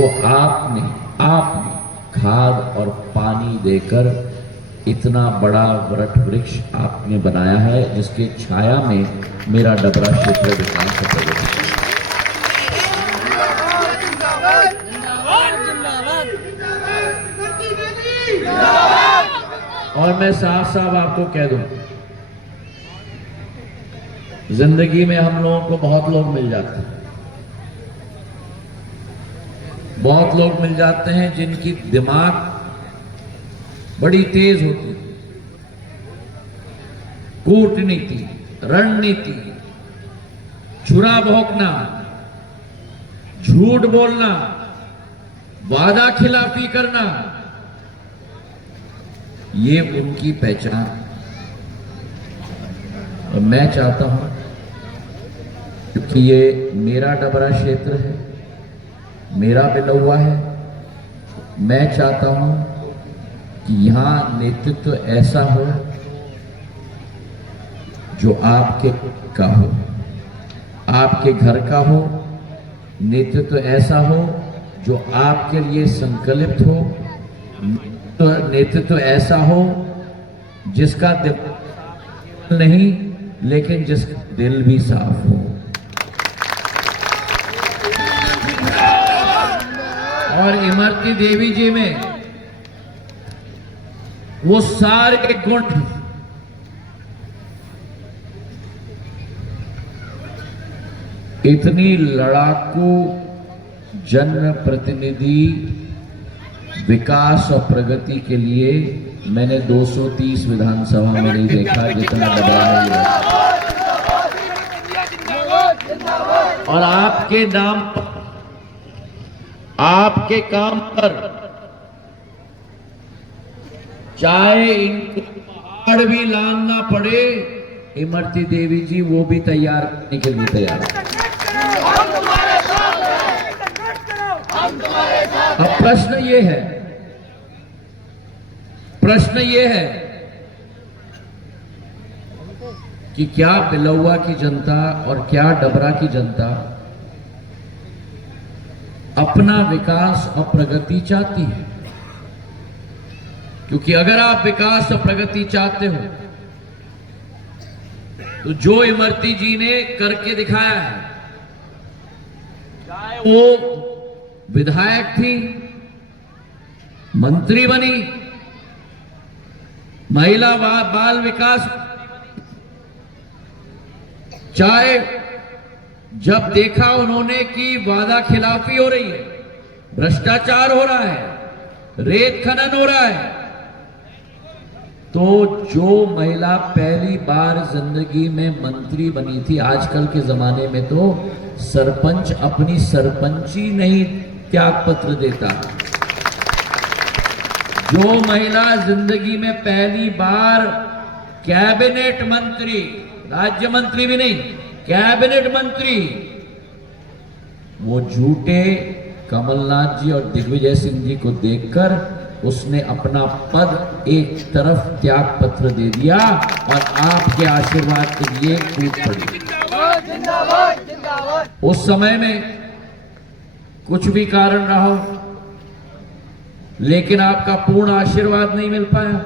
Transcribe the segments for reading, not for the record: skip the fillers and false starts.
तो आपने खाद और पानी देकर इतना बड़ा वट वृक्ष आपने बनाया है जिसके छाया में मेरा डबरा क्षेत्र विकास प्रगति। और मैं साफ साफ आपको कह दूं, जिंदगी में हम लोगों को बहुत लोग मिल जाते हैं, बहुत लोग मिल जाते हैं जिनकी दिमाग बड़ी तेज होती है। कूटनीति, रणनीति, छुरा भोंकना, झूठ बोलना, वादा खिलाफी करना, ये उनकी पहचान। और मैं चाहता हूं, क्योंकि ये मेरा डबरा क्षेत्र है, मेरा बिलौवा है, मैं चाहता हूं कि यहां नेतृत्व ऐसा हो जो आपके का हो, आपके घर का हो। नेतृत्व ऐसा हो जो आपके लिए संकल्पित हो। नेतृत्व ऐसा हो जिसका दिल नहीं लेकिन जिसका दिल भी साफ हो। और इमरती देवी जी में वो सारे गुण, इतनी लड़ाकू जन प्रतिनिधि विकास और प्रगति के लिए मैंने 230 विधानसभा में नहीं देखा जितना डबरा है। और आपके नाम पर, आपके काम पर चाहे इनको पहाड़ भी लाना पड़े, इमरती देवी जी वो भी तैयार करने के लिए तैयार है। अब प्रश्न ये है कि क्या बिलौवा की जनता और क्या डबरा की जनता अपना विकास और प्रगति चाहती है? क्योंकि अगर आप विकास और प्रगति चाहते हो तो जो इमरती जी ने करके दिखाया है, चाहे वो विधायक थी, मंत्री बनी, महिला बाल विकास, चाहे जब देखा उन्होंने कि वादा खिलाफी हो रही है, भ्रष्टाचार हो रहा है, रेत खनन हो रहा है, तो जो महिला पहली बार जिंदगी में मंत्री बनी थी, आजकल के जमाने में तो सरपंच अपनी सरपंची नहीं त्याग पत्र देता, जो महिला जिंदगी में पहली बार कैबिनेट मंत्री, राज्य मंत्री भी नहीं, कैबिनेट मंत्री, वो झूठे कमलनाथ जी और दिग्विजय सिंह जी को देखकर उसने अपना पद एक तरफ त्याग पत्र दे दिया और आपके आशीर्वाद के लिए कूद पड़ी। उस समय में कुछ भी कारण रहा हो, लेकिन आपका पूर्ण आशीर्वाद नहीं मिल पाया।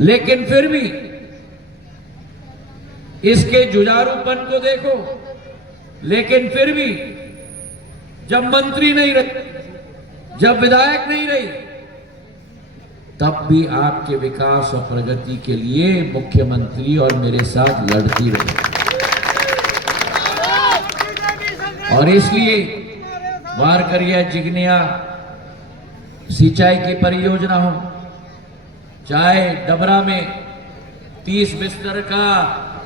लेकिन फिर भी इसके जुझारूपन को देखो, लेकिन फिर भी जब मंत्री नहीं रही, जब विधायक नहीं रही, तब भी आपके विकास और प्रगति के लिए मुख्यमंत्री और मेरे साथ लड़ती रही। और इसलिए वारकरिया जिगनिया सिंचाई की परियोजना हो, चाहे डबरा में 30 बिस्तर का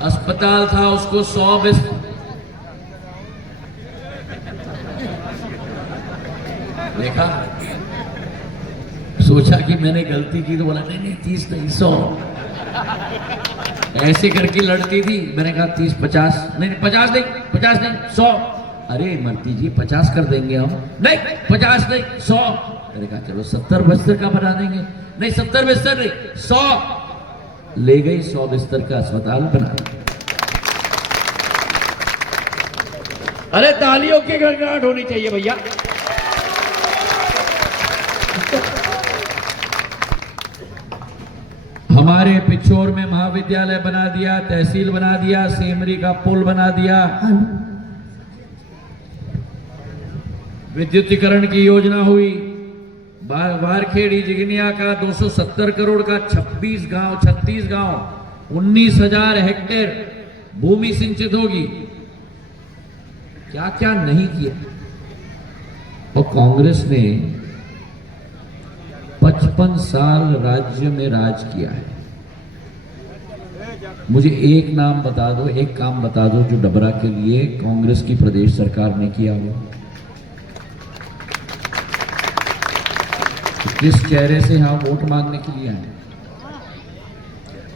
अस्पताल था, उसको 100 बिस्तर, देखा, सोचा कि मैंने गलती की तो बोला नहीं 30 नहीं 100, ऐसे करके लड़ती थी। मैंने कहा 30 50 नहीं 50 नहीं 100। अरे इमरती जी 50 कर देंगे हम, नहीं 50 नहीं 100। मैंने कहा चलो 70 बिस्तर का बना देंगे, नहीं 70 बिस्तर नहीं 100। ले गई 100 बिस्तर का अस्पताल बना। अरे तालियों की गड़गड़ाहट होनी चाहिए भैया। हमारे पिछोर में महाविद्यालय बना दिया, तहसील बना दिया, सेमरी का पुल बना दिया, विद्युतीकरण की योजना हुई, वारखेड़ी जिगनिया का 270 करोड़ का 36 गांव 19,000 हेक्टेयर भूमि सिंचित होगी। क्या क्या नहीं किया। और कांग्रेस ने 55 साल राज्य में राज किया है। मुझे एक नाम बता दो, एक काम बता दो जो डबरा के लिए कांग्रेस की प्रदेश सरकार ने किया हो। किस चेहरे से यहां वोट मांगने के लिए आए?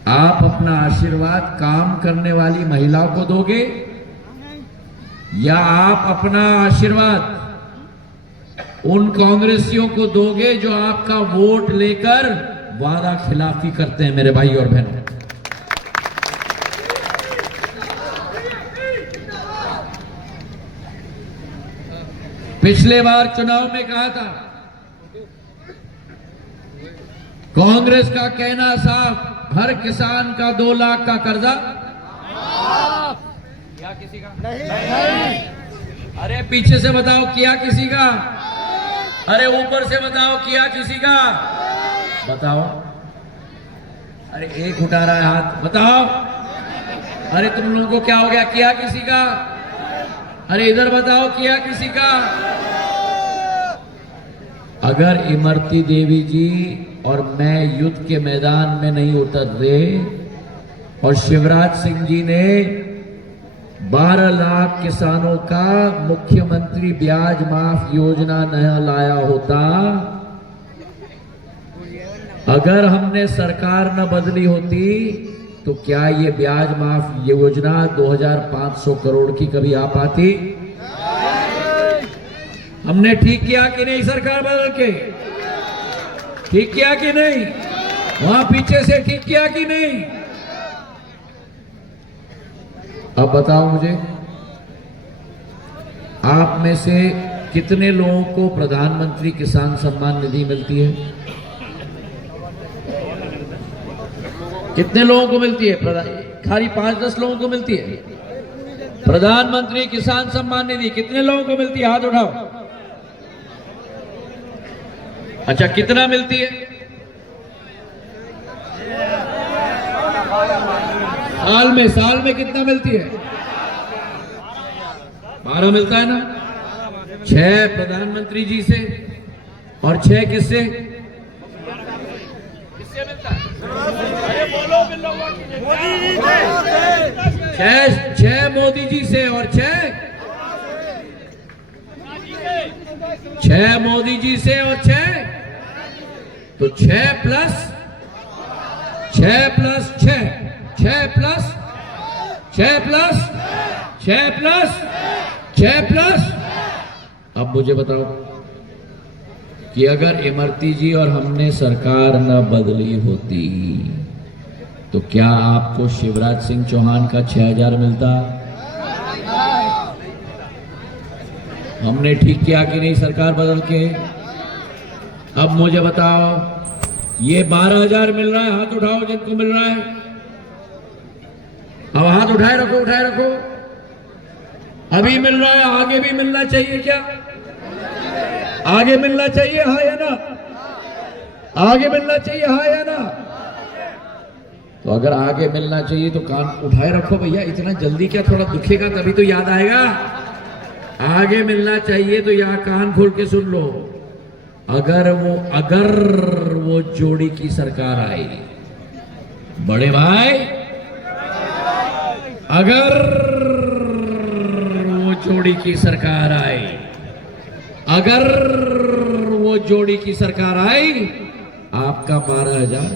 आप अपना आशीर्वाद काम करने वाली महिलाओं को दोगे या आप अपना आशीर्वाद उन कांग्रेसियों को दोगे जो आपका वोट लेकर वादा खिलाफी करते हैं? मेरे भाई और बहनों, पिछले बार चुनाव में कहा था, कांग्रेस का कहना साफ, हर किसान का 2 लाख का कर्जा किया किसी का नहीं। अरे पीछे से बताओ किया किसी का? अरे ऊपर से बताओ किया किसी का? बताओ। अरे एक उठा रहा है हाथ, बताओ। अरे तुम लोगों को क्या हो गया? किया किसी का? अरे इधर बताओ किया किसी का? अगर इमरती देवी जी और मैं युद्ध के मैदान में नहीं उतरते और शिवराज सिंह जी ने 12 लाख किसानों का मुख्यमंत्री ब्याज माफ योजना न लाया होता, अगर हमने सरकार न बदली होती तो क्या ये ब्याज माफ योजना 2500 करोड़ की कभी आ पाती? हमने ठीक किया कि नहीं? सरकार बदल के ठीक किया कि नहीं? वहां पीछे से ठीक किया कि नहीं? अब बताओ मुझे, आप में से कितने लोगों को प्रधानमंत्री किसान सम्मान निधि मिलती है? कितने लोगों को मिलती है? खाली 5-10 लोगों को मिलती है प्रधानमंत्री किसान सम्मान निधि। कितने लोगों को मिलती है? हाथ उठाओ। अच्छा, कितना मिलती है? साल में कितना मिलती है? 12 मिलता है ना? 6 प्रधानमंत्री जी से और 6 किससे? किससे मिलता है? अरे बोलो, छह मोदी जी से और 6 मोदी जी से और 6 तो 6 plus 6 plus 6 6 plus 6 plus 6 plus 6 plus. अब मुझे बताओ कि अगर इमरती जी और हमने सरकार न बदली होती तो क्या आपको शिवराज सिंह चौहान का 6000 मिलता? हमने ठीक किया कि नहीं सरकार बदल के? अब मुझे बताओ, ये 12,000 मिल रहा है, हाथ उठाओ जिनको मिल रहा है। अब हाथ उठाए रखो, उठाए रखो। अभी मिल रहा है, आगे भी मिलना चाहिए क्या? आगे मिलना चाहिए, हाँ या ना? आगे मिलना चाहिए, हाँ या ना? तो अगर आगे मिलना चाहिए तो कान उठाए रखो भैया। इतना जल्दी क्या? थोड़ा दुखेगा तभी तो याद आएगा। आगे मिलना चाहिए तो यहाँ कान खोल के सुन लो। अगर वो जोड़ी की सरकार आई, बड़े भाई, अगर वो जोड़ी की सरकार आई, अगर वो जोड़ी की सरकार आई, आपका 12,000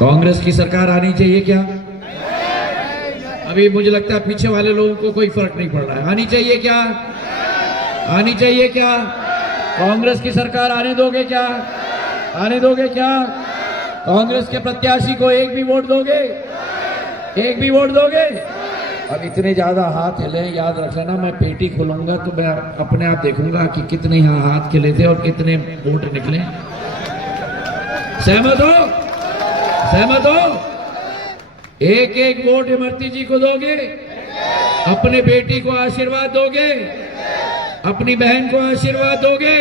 कांग्रेस की सरकार आनी चाहिए क्या? अभी मुझे लगता है पीछे वाले लोगों को कोई फर्क नहीं पड़ रहा है। आनी चाहिए क्या? आनी चाहिए क्या? कांग्रेस की सरकार आने दोगे क्या? आने दोगे क्या? कांग्रेस के प्रत्याशी को एक भी वोट दोगे? एक भी वोट दोगे? अब इतने ज्यादा हाथ हिले, याद रख लेना, मैं पेटी खोलूंगा तो मैं अपने आप देखूंगा कि कितने यहाँ हाथ खिले थे और कितने वोट निकले। सहमत हो? सहमत हो? एक एक वोट इमरती जी को दोगे? अपने बेटी को आशीर्वाद दोगे? अपनी बहन को आशीर्वाद दोगे?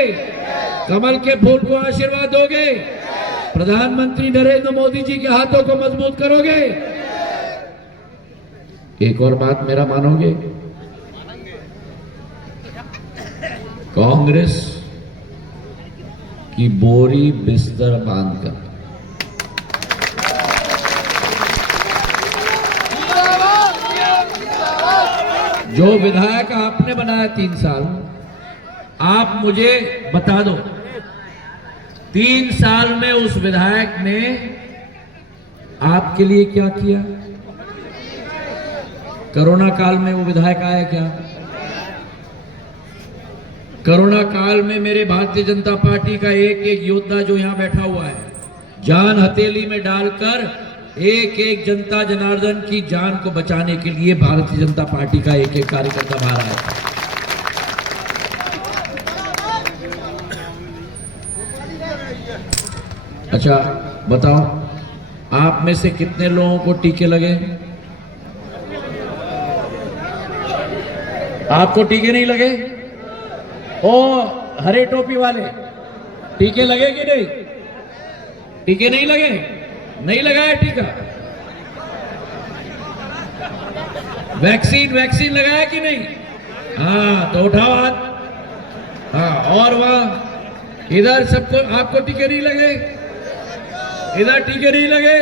कमल के फूल को आशीर्वाद दोगे? प्रधानमंत्री नरेंद्र मोदी जी के हाथों को मजबूत करोगे? एक और बात मेरा मानोगे? कांग्रेस की बोरी बिस्तर बांधकर जो विधायक आपने बनाया 3 साल, आप मुझे बता दो 3 साल में उस विधायक ने आपके लिए क्या किया? कोरोना काल में वो विधायक आया क्या? कोरोना काल में मेरे भारतीय जनता पार्टी का एक एक योद्धा जो यहां बैठा हुआ है, जान हथेली में डालकर एक एक जनता जनार्दन की जान को बचाने के लिए भारतीय जनता पार्टी का एक एक कार्यकर्ता बाहर आया। अच्छा बताओ, आप में से कितने लोगों को टीके लगे? आपको टीके नहीं लगे? ओ हरे टोपी वाले, टीके लगे कि नहीं? टीके नहीं लगे? नहीं लगाया टीका? वैक्सीन लगाया कि नहीं? हाँ तो उठाओ हाथ। हाँ, और वहां इधर सबको, आपको टीके नहीं लगे? इधर टीके नहीं लगे?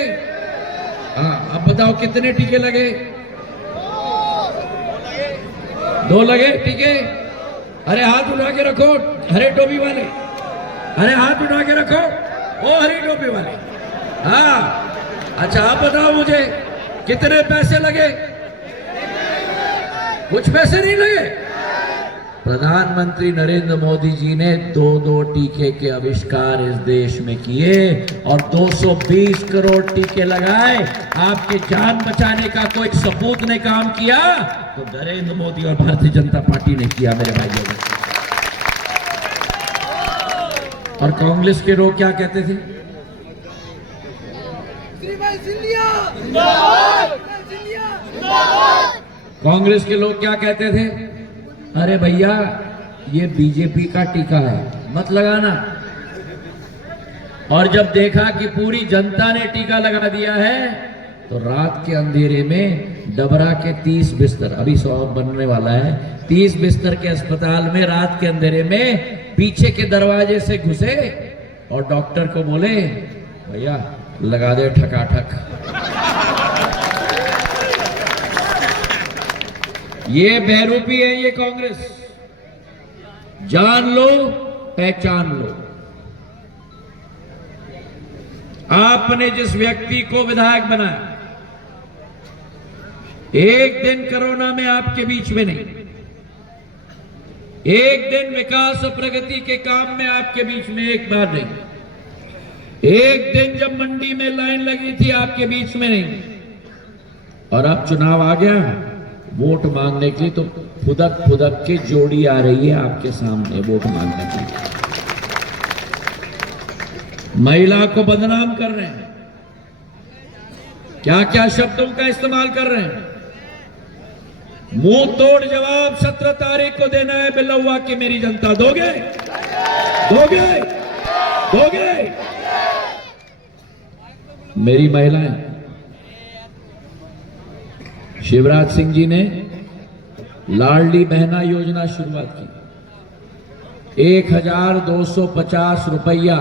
हाँ, अब बताओ कितने टीके लगे? 2 लगे टीके? अरे हाथ उठा के रखो हरे टोपी वाले, अरे हाथ उठा के रखो ओ हरी टोपी वाले। हाँ अच्छा, आप बताओ मुझे कितने पैसे लगे? कुछ पैसे नहीं लगे। प्रधानमंत्री नरेंद्र मोदी जी ने 2 टीके के आविष्कार इस देश में किए और 220 करोड़ टीके लगाए। आपके जान बचाने का कोई सपूत ने काम किया तो नरेंद्र मोदी और भारतीय जनता पार्टी ने किया मेरे भाइयों। और कांग्रेस के लोग क्या कहते थे? कांग्रेस के लोग क्या कहते थे? अरे भैया ये बीजेपी का टीका है, मत लगाना। और जब देखा कि पूरी जनता ने टीका लगा दिया है तो रात के अंधेरे में डबरा के 30 बिस्तर, अभी 100 बनने वाला है, 30 बिस्तर के अस्पताल में रात के अंधेरे में पीछे के दरवाजे से घुसे और डॉक्टर को बोले भैया लगा दे ठकाठक। ये बहरूपी है ये कांग्रेस। जान लो, पहचान लो। आपने जिस व्यक्ति को विधायक बनाया, एक दिन कोरोना में आपके बीच में नहीं, एक दिन विकास और प्रगति के काम में आपके बीच में एक बार नहीं, एक दिन जब मंडी में लाइन लगी थी आपके बीच में नहीं। और अब चुनाव आ गया, वोट मांगने के लिए तो फुदक फुदक के जोड़ी आ रही है आपके सामने वोट मांगने के लिए। महिला को बदनाम कर रहे हैं, क्या क्या शब्दों का इस्तेमाल कर रहे हैं। मुंह तोड़ जवाब 17 तारीख को देना है बिलौवा की मेरी जनता। दोगे? दोगे? दोगे? मेरी महिलाएं, शिवराज सिंह जी ने लाडली बहना योजना शुरुआत की। 1250 रुपया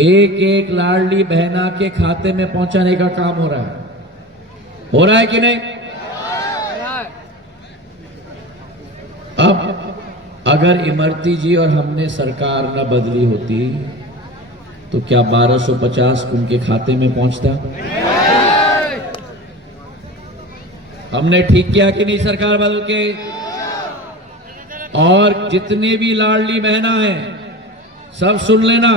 एक एक लाडली बहना के खाते में पहुंचाने का काम हो रहा है। हो रहा है कि नहीं? अब अगर इमरती जी और हमने सरकार न बदली होती तो क्या 1250 उनके खाते में पहुंचता? हमने ठीक किया कि नहीं सरकार बदल के? और जितने भी लाडली बहना है सब सुन लेना।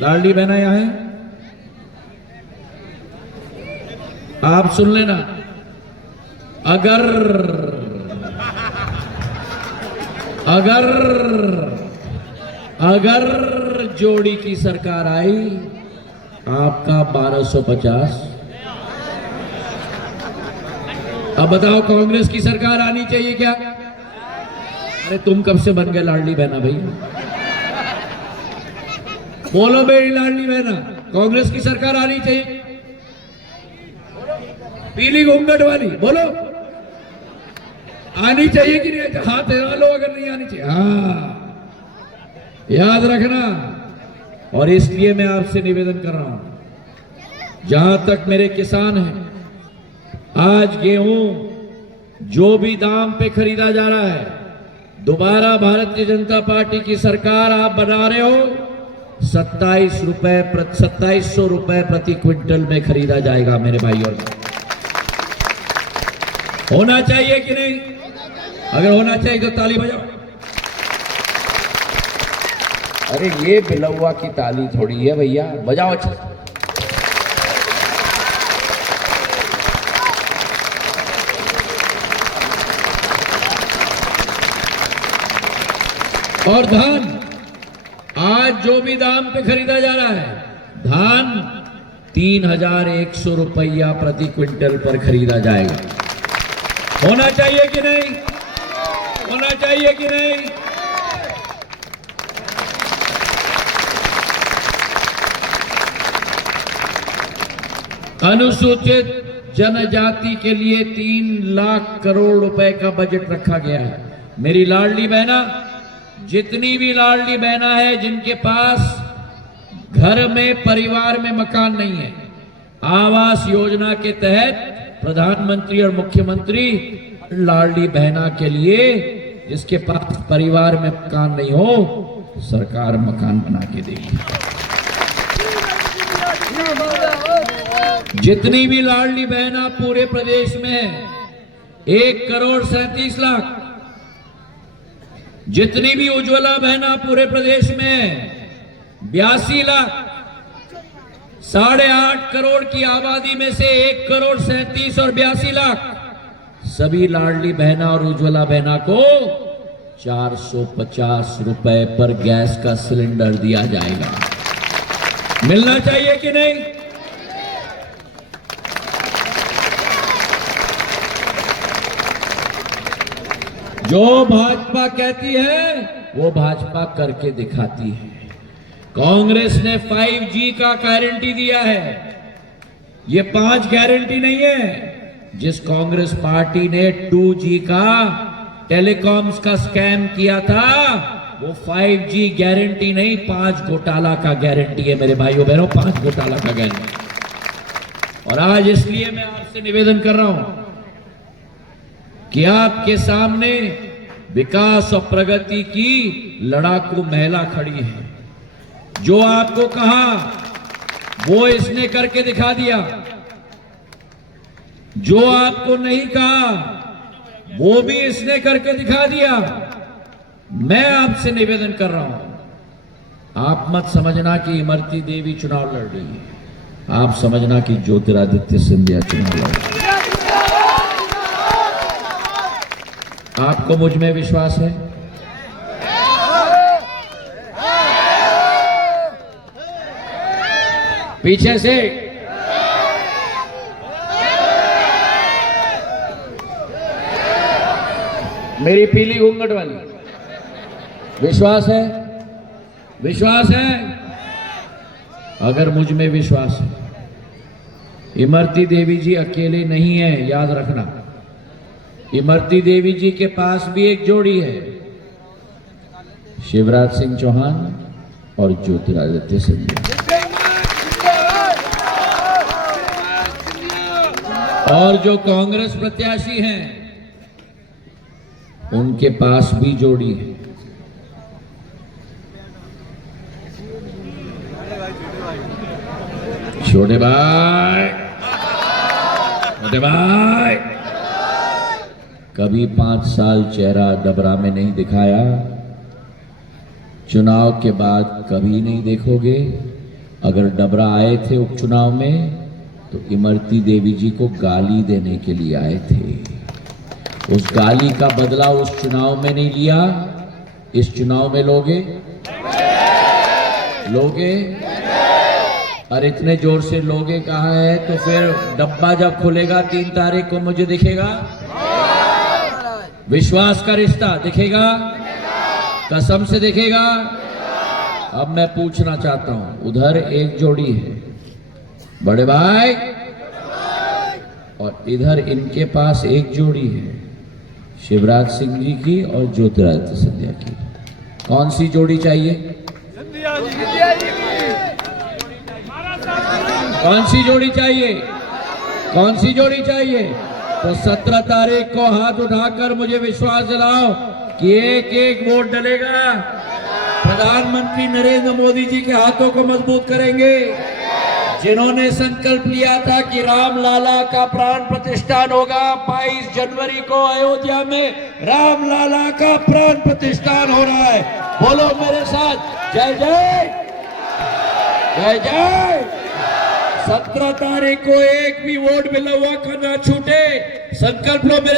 लाडली बहना यहां है? आप सुन लेना, अगर अगर अगर जोड़ी की सरकार आई, आपका 1250। अब बताओ कांग्रेस की सरकार आनी चाहिए क्या? अरे तुम कब से बन गए लाडली बहना भाई? बोलो मेरी लाडली बहना, कांग्रेस की सरकार आनी चाहिए? पीली घूंघट वाली बोलो, आनी चाहिए कि नहीं? हाथ हिला लो अगर नहीं आनी चाहिए। हाँ, याद रखना। और इसलिए मैं आपसे निवेदन कर रहा हूं, जहां तक मेरे किसान हैं, आज गेहूं जो भी दाम पे खरीदा जा रहा है, दोबारा भारतीय जनता पार्टी की सरकार आप बना रहे हो, 2700 रुपए प्रति क्विंटल में खरीदा जाएगा मेरे भाइयों। होना चाहिए कि नहीं? अगर होना चाहिए तो ताली बजाओ। अरे ये बिलौआ की ताली थोड़ी है भैया, बजाओ अच्छा। और धान आज जो भी दाम पे खरीदा जा रहा है, धान 3100 रुपया प्रति क्विंटल पर खरीदा जाएगा। होना चाहिए कि नहीं? होना चाहिए कि नहीं? अनुसूचित जनजाति के लिए 3 लाख करोड़ रुपए का बजट रखा गया है। मेरी लाडली बहना, जितनी भी लाडली बहना है जिनके पास घर में परिवार में मकान नहीं है, आवास योजना के तहत प्रधानमंत्री और मुख्यमंत्री लाडली बहना के लिए, जिसके पास परिवार में मकान नहीं हो, सरकार मकान बना के देगी। जितनी भी लाडली बहना पूरे प्रदेश में है, 1,37,00,000। जितनी भी उज्ज्वला बहना पूरे प्रदेश में 82 लाख। 8.5 करोड़ की आबादी में से 1,37,00,000 और 82 लाख सभी लाडली बहना और उज्ज्वला बहना को 450 रुपए पर गैस का सिलेंडर दिया जाएगा। मिलना चाहिए कि नहीं? जो भाजपा कहती है वो भाजपा करके दिखाती है। कांग्रेस ने 5G का गारंटी दिया है, ये 5 गारंटी नहीं है। जिस कांग्रेस पार्टी ने 2G का टेलीकॉम्स का स्कैम किया था, वो 5G गारंटी नहीं, 5 घोटाला का गारंटी है मेरे भाइयों बहनों, 5 घोटाला का गारंटी। और आज इसलिए मैं आपसे निवेदन कर रहा हूं कि आपके सामने विकास और प्रगति की लड़ाकू महिला खड़ी है। जो आपको कहा वो इसने करके दिखा दिया, जो आपको नहीं कहा वो भी इसने करके दिखा दिया। मैं आपसे निवेदन कर रहा हूं, आप मत समझना कि इमरती देवी चुनाव लड़ रही है, आप समझना कि ज्योतिरादित्य सिंधिया चुनाव लड़ रही है। आपको मुझ में विश्वास है? पीछे से मेरी पीली घूंघट वाली, विश्वास है? विश्वास है? अगर मुझ में विश्वास है, इमरती देवी जी अकेले नहीं है, याद रखना। इमरती देवी जी के पास भी एक जोड़ी है, शिवराज सिंह चौहान और ज्योतिरादित्य सिंधिया। और जो कांग्रेस प्रत्याशी हैं उनके पास भी जोड़ी है। छोटे भाई, छोटे भाई, कभी 5 साल चेहरा डबरा में नहीं दिखाया, चुनाव के बाद कभी नहीं देखोगे। अगर डबरा आए थे उपचुनाव में तो इमरती देवी जी को गाली देने के लिए आए थे। उस गाली का बदला उस चुनाव में नहीं लिया, इस चुनाव में लोगे? और इतने जोर से लोगे कहा है, तो फिर डब्बा जब खुलेगा 3 तारीख को मुझे दिखेगा? विश्वास का रिश्ता दिखेगा? कसम से दिखेगा? अब मैं पूछना चाहता हूं, उधर एक जोड़ी है बड़े भाई, और इधर इनके पास एक जोड़ी है शिवराज सिंह जी की और ज्योतिरादित्य सिंधिया की। कौन सी जोड़ी चाहिए? कौन सी जोड़ी चाहिए? कौन सी जोड़ी चाहिए? तो 17 तारीख को हाथ उठाकर मुझे विश्वास दिलाओ कि एक एक वोट डलेगा। प्रधानमंत्री नरेंद्र मोदी जी के हाथों को मजबूत करेंगे, जिन्होंने संकल्प लिया था कि राम लाला का प्राण प्रतिष्ठान होगा। 22 जनवरी को अयोध्या में राम लाला का प्राण प्रतिष्ठान हो रहा है। बोलो मेरे साथ, जय जय जय जय। 17 तारीख को एक भी वोट मिला हुआ का ना छूटे। संकल्प लो मेरे